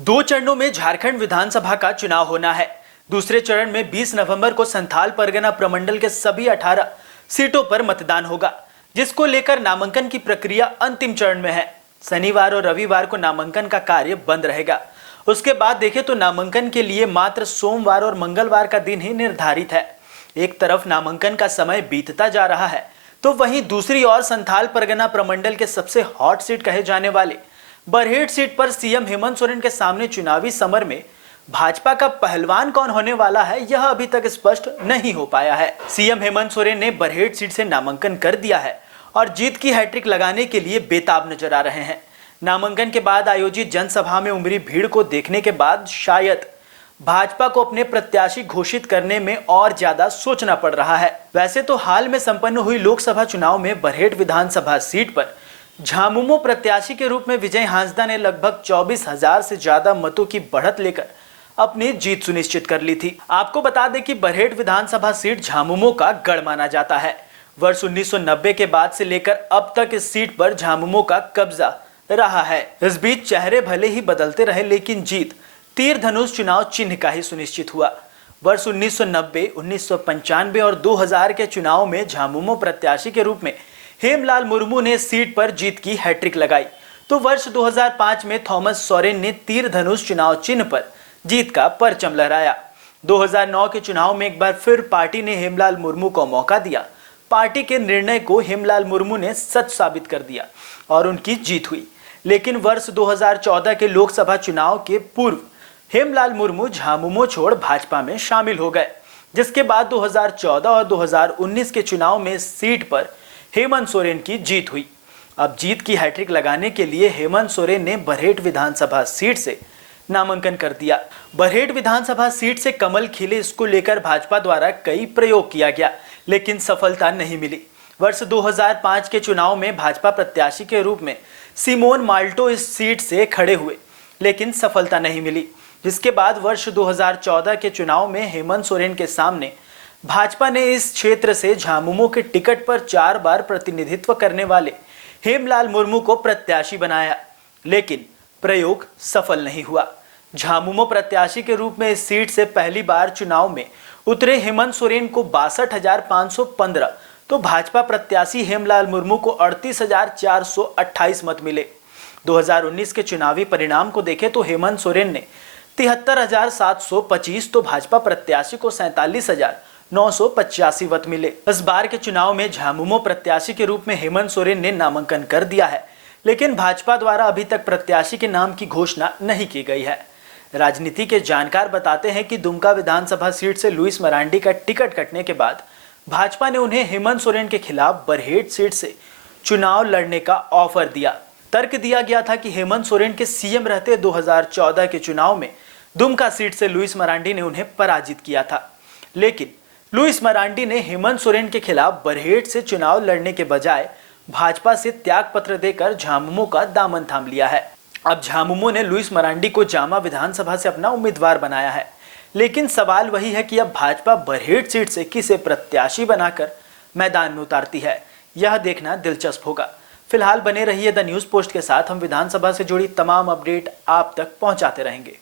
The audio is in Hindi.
दो चरणों में झारखंड विधानसभा का चुनाव होना है। दूसरे चरण में 20 नवंबर को संथाल परगना प्रमंडल के सभी 18 सीटों पर मतदान होगा, जिसको लेकर नामांकन की प्रक्रिया अंतिम चरण में है। शनिवार और रविवार को नामांकन का कार्य बंद रहेगा। उसके बाद देखें तो नामांकन के लिए मात्र सोमवार और मंगलवार का दिन ही निर्धारित है। एक तरफ नामांकन का समय बीतता जा रहा है, तो वहीं दूसरी ओर संथाल परगना प्रमंडल के सबसे हॉट सीट कहे जाने वाले बरहेट सीट पर सीएम हेमंत सोरेन के सामने चुनावी समर में भाजपा का पहलवान कौन होने वाला है, यह अभी तक स्पष्ट नहीं हो पाया है। सीएम हेमंत सोरेन ने बरहेट सीट से नामांकन कर दिया है और जीत की हैट्रिक लगाने के लिए बेताब नजर आ रहे हैं। नामांकन के बाद आयोजित जनसभा में उमड़ी भीड़ को देखने के बाद शायद भाजपा को अपने प्रत्याशी घोषित करने में और ज्यादा सोचना पड़ रहा है। वैसे तो हाल में संपन्न हुई लोकसभा चुनाव में बरहेट विधानसभा सीट पर झामुमो प्रत्याशी के रूप में विजय हांसदा ने लगभग 24,000 से ज्यादा मतों की बढ़त लेकर अपनी जीत सुनिश्चित कर ली थी। आपको बता दें कि बरहेट विधानसभा सीट झामुमो का गढ़ माना जाता है। वर्ष 1990 के बाद से लेकर अब तक इस सीट पर झामुमो का कब्जा रहा है। इस बीच चेहरे भले ही बदलते रहे, लेकिन जीत तीर धनुष चुनाव चिन्ह का ही सुनिश्चित हुआ। वर्ष 1990, 1995 और 2000 के चुनाव में झामुमो प्रत्याशी के रूप में हेमलाल मुर्मू ने सीट पर जीत की हैट्रिक लगाई, तो वर्ष 2005 में थॉमस सोरेन ने तीर धनुष चुनाव चिन्ह पर जीत का परचम लहराया। 2009 के चुनाव में एक बार फिर पार्टी ने हेमलाल मुर्मू को मौका दिया। पार्टी के निर्णय को हेमलाल मुर्मू ने सच साबित कर दिया और उनकी जीत हुई। लेकिन वर्ष 2014 के लोकसभा चुनाव के पूर्व हेमलाल मुर्मू झामुमो छोड़ भाजपा में शामिल हो गए, जिसके बाद 2014 और 2019 के चुनाव में सीट पर हेमंत सोरेन की जीत हुई। अब जीत की हैट्रिक लगाने के लिए हेमंत सोरेन ने बरहेट विधानसभा सीट से नामांकन कर दिया। बरहेट विधानसभा सीट से कमल खिले, इसको लेकर भाजपा द्वारा कई प्रयोग किया गया, लेकिन सफलता नहीं मिली। वर्ष 2005 के चुनाव में भाजपा प्रत्याशी के रूप में सिमोन माल्टो इस सीट से खड़े हुए, लेकिन सफलता नहीं मिली। जिसके बाद वर्ष 2014 के चुनाव में हेमंत सोरेन के सामने भाजपा ने इस क्षेत्र से झामुमो के टिकट पर 4 बार प्रतिनिधित्व करने वाले हेमलाल मुर्मू को प्रत्याशी बनाया, लेकिन प्रयोग सफल नहीं हुआ। झामुमो प्रत्याशी के रूप में इस सीट से पहली बार चुनाव में उतरे हेमंत सोरेन को 62,515, तो भाजपा प्रत्याशी हेमलाल मुर्मू को 38,428 मत मिले। 2019 के चुनावी परिणाम को देखें तो हेमंत सोरेन ने 73,725, तो भाजपा प्रत्याशी को 47,985 मत मिले। इस बार के चुनाव में झामुमो प्रत्याशी के रूप में हेमंत सोरेन ने नामांकन कर दिया है, लेकिन भाजपा द्वारा अभी तक प्रत्याशी के नाम की घोषणा नहीं की गई है। राजनीति के जानकार बताते हैं कि दुमका विधानसभा सीट से लुइस मरांडी का टिकट कटने के बाद भाजपा ने उन्हें हेमंत सोरेन के खिलाफ बरहेट सीट से चुनाव लड़ने का ऑफर दिया। तर्क दिया गया था कि हेमंत सोरेन के सीएम रहते 2014 के चुनाव में दुमका सीट से लुइस मरांडी ने उन्हें पराजित किया था, लेकिन लुइस मरांडी ने हेमंत सोरेन के खिलाफ बरहेट से चुनाव लड़ने के बजाय भाजपा से त्याग पत्र देकर झामुमो का दामन थाम लिया है। अब झामुमो ने लुइस मरांडी को जामा विधानसभा से अपना उम्मीदवार बनाया है, लेकिन सवाल वही है कि अब भाजपा बरहेट सीट से किसे प्रत्याशी बनाकर मैदान में उतारती है, यह देखना दिलचस्प होगा। फिलहाल बने रहिए द न्यूज़ पोस्ट के साथ। हम विधानसभा से जुड़ी तमाम अपडेट आप तक पहुंचाते रहेंगे।